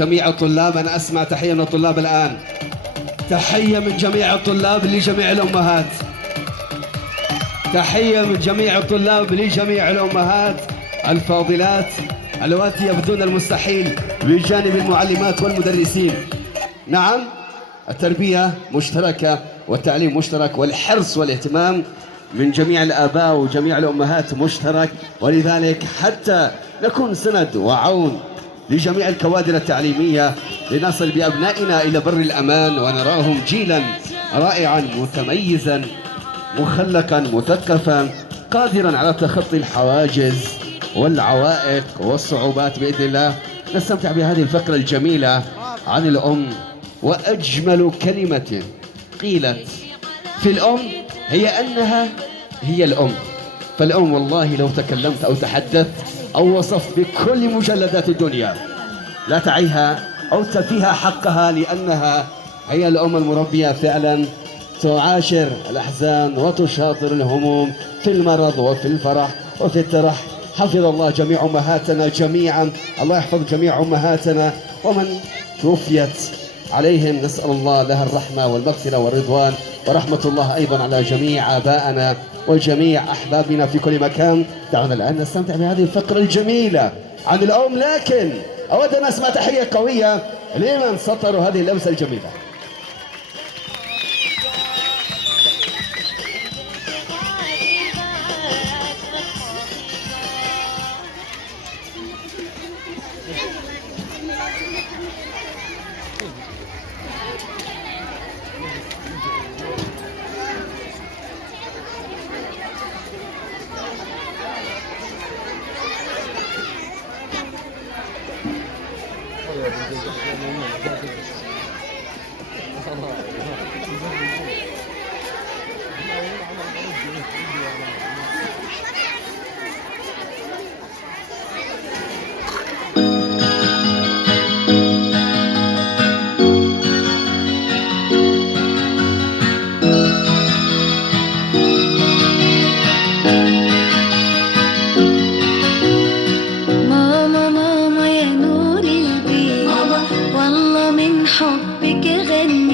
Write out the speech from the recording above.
جميع الطلاب. أنا أسمع تحية من الطلاب الآن. تحية من جميع الطلاب لجميع الأمهات. تحية من جميع الطلاب لجميع الأمهات الفاضلات اللواتي يبذلن المستحيل بجانب المعلمات والمدرسين. نعم، التربية مشتركة والتعليم مشترك والحرص والاهتمام من جميع الآباء وجميع الأمهات مشترك، ولذلك حتى نكون سند وعون لجميع الكوادر التعليمية لنصل بأبنائنا إلى بر الأمان ونراهم جيلا رائعا متميزا مخلقا مثقفا قادرا على تخطي الحواجز والعوائق والصعوبات بإذن الله. نستمتع بهذه الفقرة الجميلة عن الأم، وأجمل كلمة قيلت في الأم هي أنها هي الأم. فالأم والله لو تكلمت أو تحدثت أو وصفت بكل مجلدات الدنيا لا تعيها أو تفيها حقها، لأنها هي الأم المربية فعلا، تعاشر الأحزان وتشاطر الهموم في المرض وفي الفرح وفي الترح. حفظ الله جميع أمهاتنا جميعا، الله يحفظ جميع أمهاتنا، ومن توفيت عليهم نسأل الله لها الرحمة والمغفرة والرضوان، ورحمة الله أيضا على جميع آبائنا وجميع أحبابنا في كل مكان. دعونا الآن نستمتع بهذه الفقرة الجميلة عن الأم، لكن أود أن أسمع تحية قوية لمن سطروا هذه اللمسة الجميلة. حبك غني